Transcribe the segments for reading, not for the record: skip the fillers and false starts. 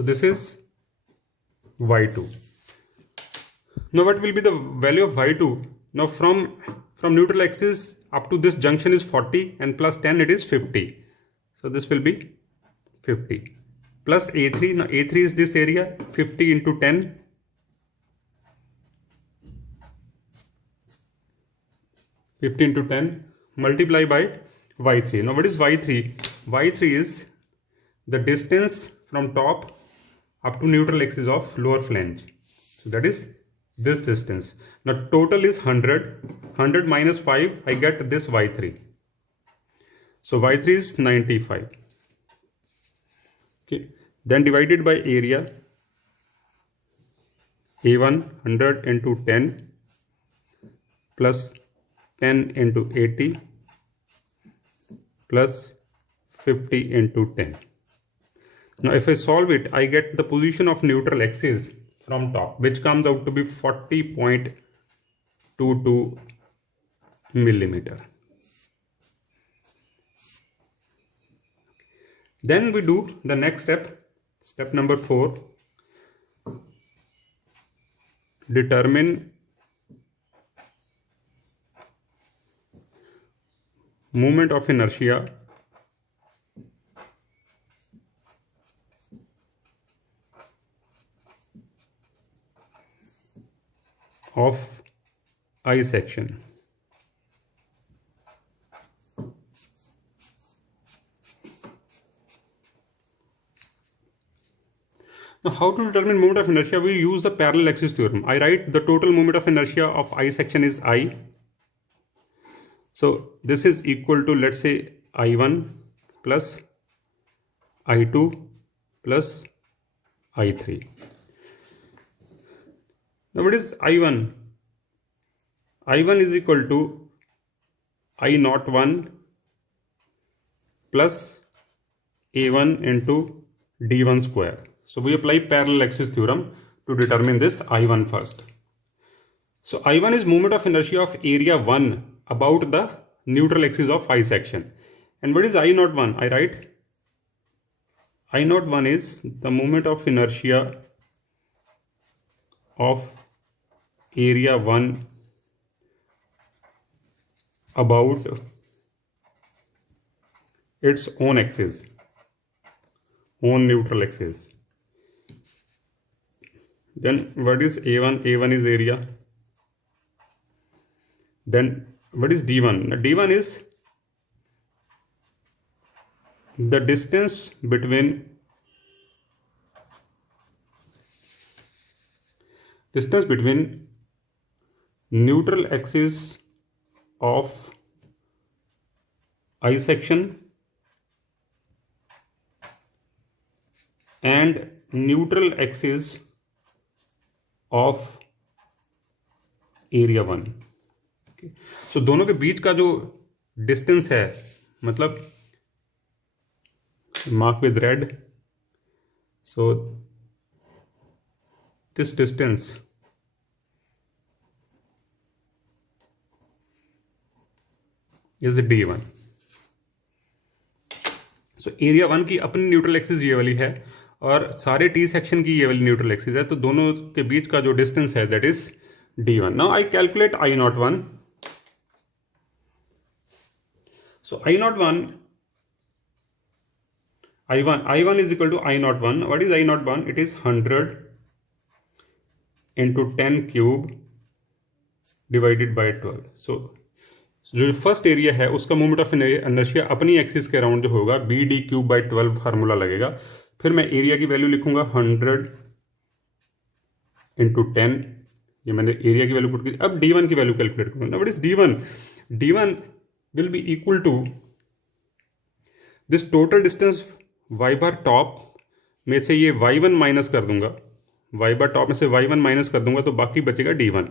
So this is y2. Now what will be the value of y2? Now from neutral axis up to this junction is 40 and plus 10 it is 50. So this will be 50 plus A3. Now A3 is this area, 50 into 10. 50 into 10 multiply by y3. Now what is y3? y3 is the distance from top up to neutral axis of lower flange. So that is this distance. Now total is 100. 100 minus 5, I get this y3. So y3 is 95. Okay. Then divided by area. A1 100 into 10 plus 10 into 80 plus 50 into 10. Now if I solve it, I get the position of neutral axis from top, which comes out to be 40.22 millimeter. Then we do the next step, step number 4. Determine moment of inertia of I section. Now how to determine moment of inertia? We use the parallel axis theorem. I write the total moment of inertia of I section is I. So this is equal to, let's say, I1 plus I2 plus I3. Now what is I1? I1 is equal to I01 plus A1 into D1 square. So we apply parallel axis theorem to determine this I1 first. So I1 is moment of inertia of area 1 about the neutral axis of I section. And what is I01? I write I01 is the moment of inertia of area 1 about its own axis, own neutral axis. Then what is A1? A1 is area. Then what is D1? D1 is the distance between neutral axis of I section and neutral axis of area 1. Okay. So दोनों के बीच का जो distance है, मतलब mark with red. So this distance is D1. So area 1 की अपनी neutral axis ये वाली है और सारे टी सेक्शन की ये वाली न्यूट्रल एक्सिस है, तो दोनों के बीच का जो डिस्टेंस है that is D1. Now I calculate I01. So I01 is equal to I01. What is I01? It is 100 into 10 cube divided by 12. So जो फर्स्ट एरिया है उसका मोमेंट ऑफ इनर्शिया अपनी एक्सिस के अराउंड जो होगा BD cube by 12 formula लगेगा. फिर मैं एरिया की वैल्यू लिखूंगा 100 इंटू 10. ये मैंने एरिया की वैल्यू पुट की. अब D1 की वैल्यू कैलकुलेट करूंगा. What is D1? D1 will be equal to this total distance y bar top में से ये y1 माइनस कर दूंगा. y बार टॉप में से y1 माइनस कर दूंगा तो बाकी बचेगा D1.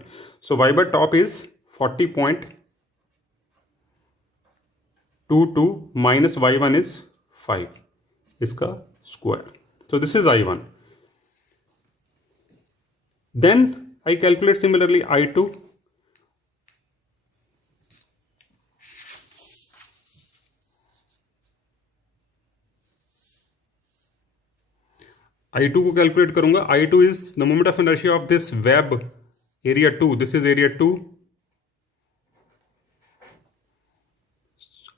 So y bar top is 40.22 minus y1 is 5, इसका square. So this is I1. Then I calculate similarly I2. I2 को कैलकुलेट करूंगा. I2 is the moment of inertia of this web area 2. This is area 2.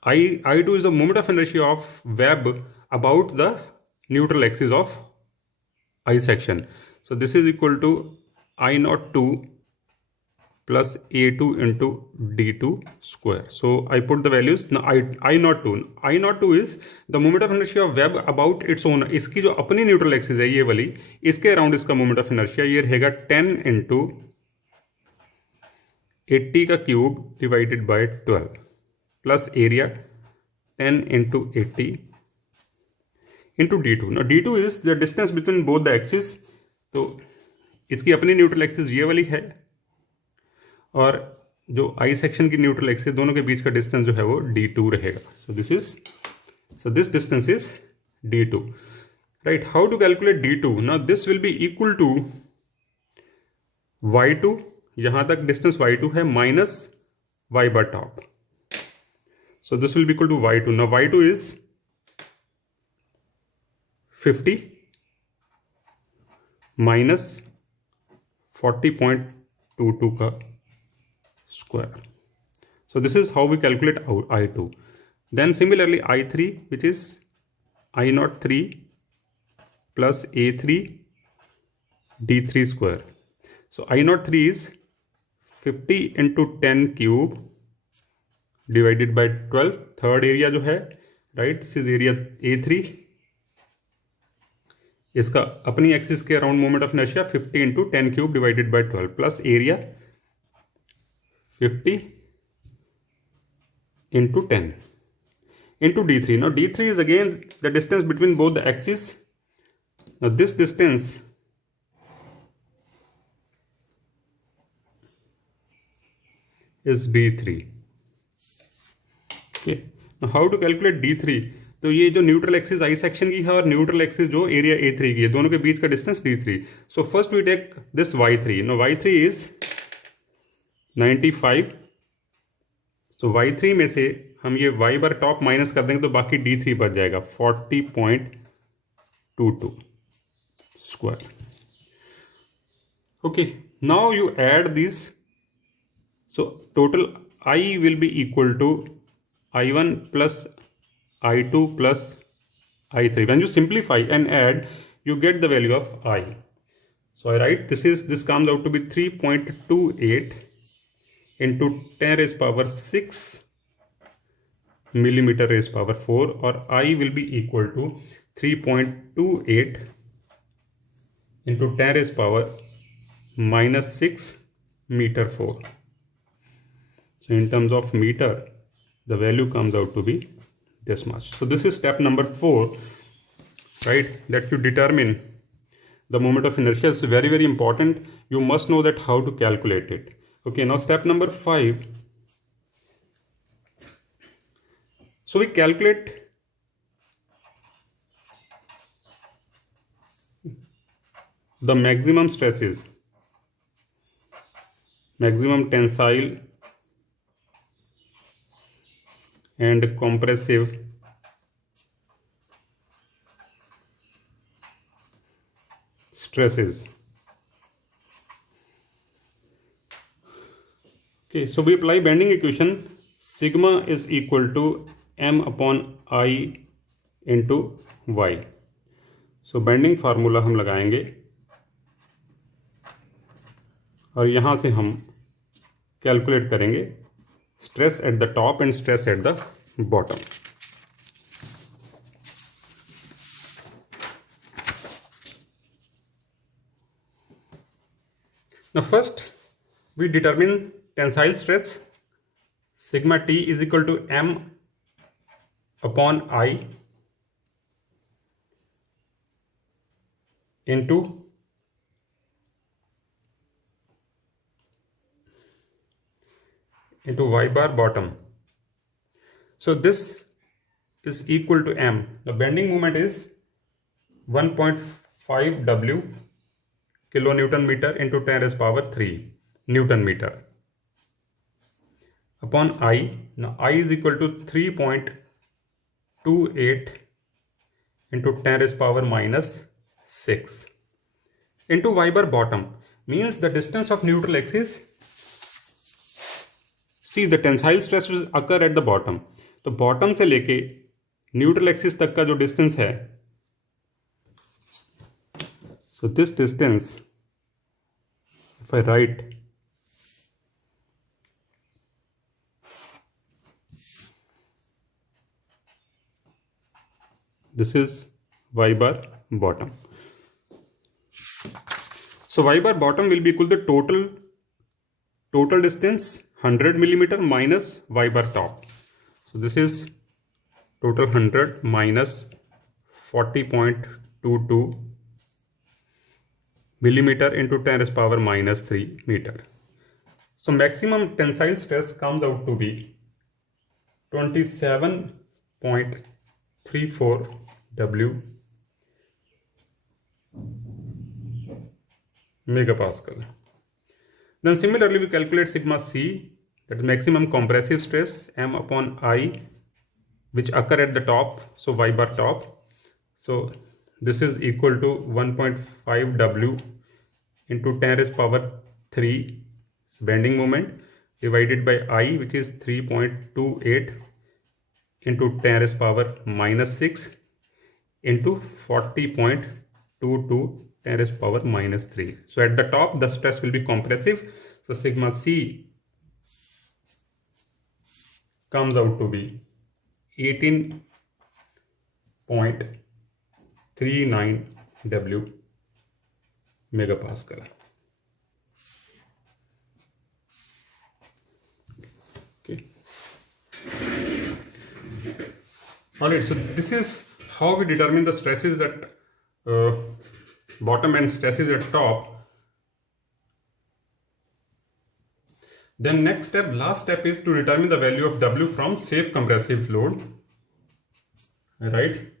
I2 is the moment of inertia of web about the neutral axis of I section. So this is equal to I naught 2 plus A2 into D2 square. So I put the values. Now I naught 2 is the moment of inertia of web about its own. इसकी जो अपनी neutral axis है ये वाली, इसके around इसका moment of inertia ये रहेगा 10 इंटू 80 का cube divided by 12 plus area 10 into 80 into D2. ना D2 is the distance between both the axis. तो इसकी अपनी न्यूट्रल एक्सिस ये वाली है और जो आई सेक्शन की न्यूट्रल एक्सिस दोनों के बीच का डिस्टेंस जो है वो D2 रहेगा. So this distance is D2. Right. How to calculate D2? Now this will be equal to Y2, यहां तक डिस्टेंस Y2 है, minus y bar top. So this will be equal to Y2. Now Y2 is 50 minus 40.22 का square. So this is how we calculate our I2. Then similarly I3, which is I naught 3 plus A3 D3 square. So I naught 3 is 50 into 10 cube divided by 12. Third area जो है, right, this is area A3. इसका अपनी axis के around moment of inertia 50 into 10 cube divided by 12 plus area 50 into 10 into D3. Now D3 is again the distance between both the axes. Now this distance is D3. Okay. Now how to calculate D3? तो ये जो neutral axis I section की है और neutral axis जो area A3 की है, दोनों के बीच का distance D3. So first we take this Y3. Now Y3 is 95. सो Y3 में से हम ये y बार टॉप माइनस कर देंगे तो बाकी D3 बच जाएगा 40.22 square. Okay. Now you add this. So total I will be equal to I1 plus I2 plus I3. When you simplify and add, you get the value of I. So I write this comes out to be 3.28 into 10 raised power 6 millimeter raised power 4, or I will be equal to 3.28 into 10 raised power minus 6 meter 4. So in terms of meter, the value comes out to be this much. So this is step number 4, right, that you determine the moment of inertia. Is very, very important. You must know that how to calculate it. Okay, now step number 5. So we calculate the maximum stresses, maximum tensile and compressive stresses. Okay, so we apply bending equation. Sigma is equal to m upon I into y. So bending formula हम लगाएंगे और यहाँ से हम calculate करेंगे stress at the top and stress at the bottom. Now first we determine tensile stress. Sigma T is equal to m upon I into y bar bottom. So this is equal to m. The bending moment is 1.5 W kilonewton meter into 10 raised power 3 Newton meter upon I. Now I is equal to 3.28 into 10 raised power minus 6 into y bar bottom means the distance of neutral axis. See, the tensile stress will occur at the bottom. तो bottom से लेके neutral axis तक का जो distance है, so this distance, if I write this is y bar bottom. So y bar bottom will be equal to total distance 100 millimeter minus y bar top. So this is total 100 minus 40.22 millimeter into 10 raised power minus 3 meter. So maximum tensile stress comes out to be 27.34 W megapascal. Then similarly we calculate sigma C, that is maximum compressive stress, M upon I, which occur at the top, so y bar top. So this is equal to 1.5 W into 10 raised power 3 bending moment divided by I, which is 3.28 into 10 raised power minus 6 into 40.22 10 raised power minus 3. So at the top the stress will be compressive. So sigma C comes out to be 18.39 W megapascal. Okay. Alright, so this is how we determine the stresses at bottom and stresses at top. Then next step, last step, is to determine the value of W from safe compressive load. Right?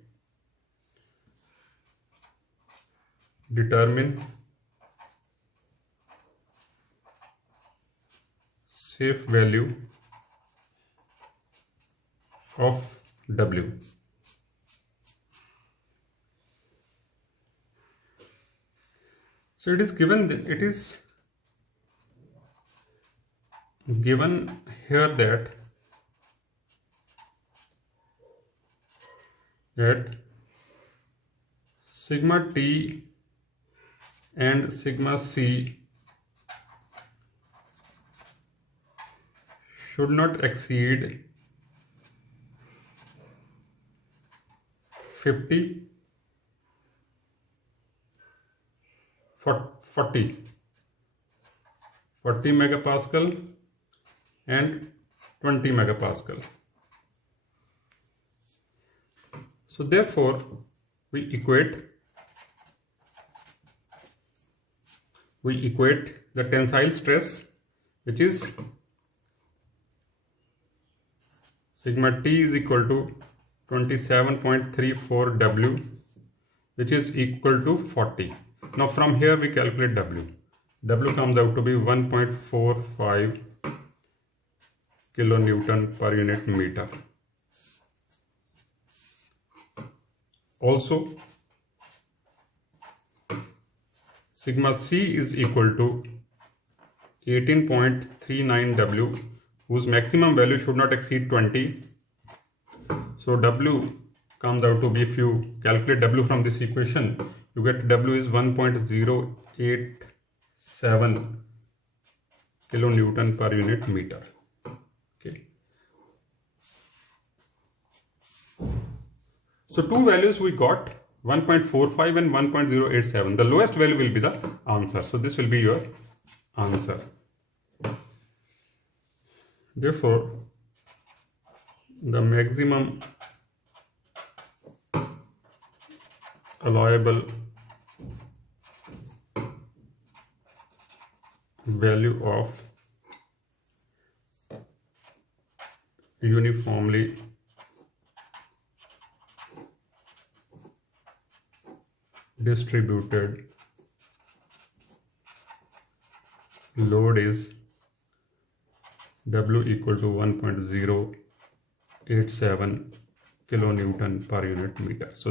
Determine safe value of W. So it is given here that sigma T and sigma C should not exceed 40 megapascal and 20 megapascal. So therefore we equate the tensile stress, which is sigma T is equal to 27.34 W, which is equal to 40. Now from here we calculate W. W comes out to be 1.45 kilonewton per unit meter. Also, sigma C is equal to 18.39 W, whose maximum value should not exceed 20. So W comes out to be, if you calculate W from this equation, you get W is 1.087 kilonewton per unit meter. Okay. So two values we got, 1.45 and 1.087. The lowest value will be the answer. So this will be your answer. Therefore, the maximum allowable value of uniformly distributed load is W equal to 1.087 kilonewton per unit meter. So